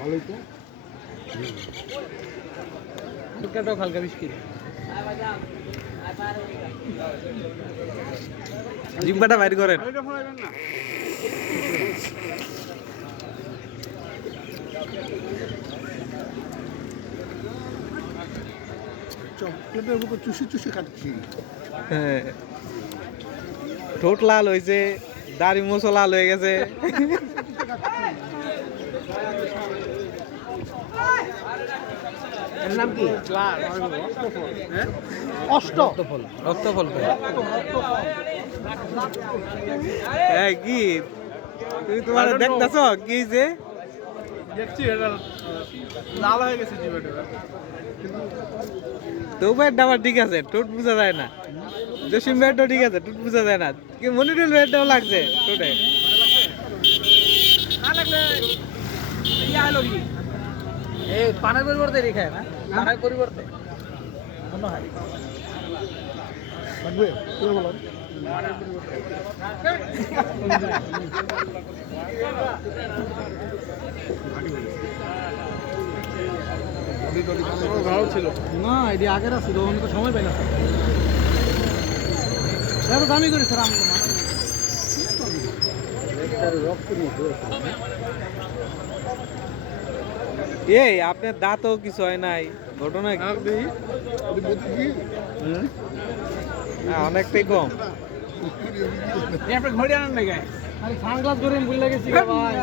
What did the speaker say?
ভালোই তো। হালকাটাও হালকা বিস্কিট জিম্বাটা বাইর করেন। চকলেটের মতো চুষে চুষে খাচ্ছি হ্যাঁ। ঠোঁট লাল হয়েছে। দাড়ি লাল হয়ে গেছে। নাম কি? অষ্ট। রক্তফল রক্তফল হ্যাঁ কি তুমি তোমার দেখতেছ? কি যে দেখছি এটা লাল হয়ে গেছে জিভেটা তোমার ডাবার ঠিক আছে ঠোঁট বোঝা যায় না। জসিম ব্যাটও ঠিক আছে ঠোঁট বোঝা যায় না। কি মনিটুল ব্যাটটাও লাগছে ঠোঁটে? না লাগলে ইয়া হলো কি? এই পানের পরিবর্তে রেখায় না? পানের পরিবর্তে। মনে হয়। লাগবে? তুমি বলো। ভালো ছিল না এটি আগের আছে তো সময় পাই না এত দামি করি স্যার আমাকে এই আপনার দাঁতও কিছু হয় নাই ঘটনা? হ্যাঁ, অনেকটাই কম। ঘড়ি আনেন না গায়ে? সানগ্লাস ভুল লাগেছি ভাই।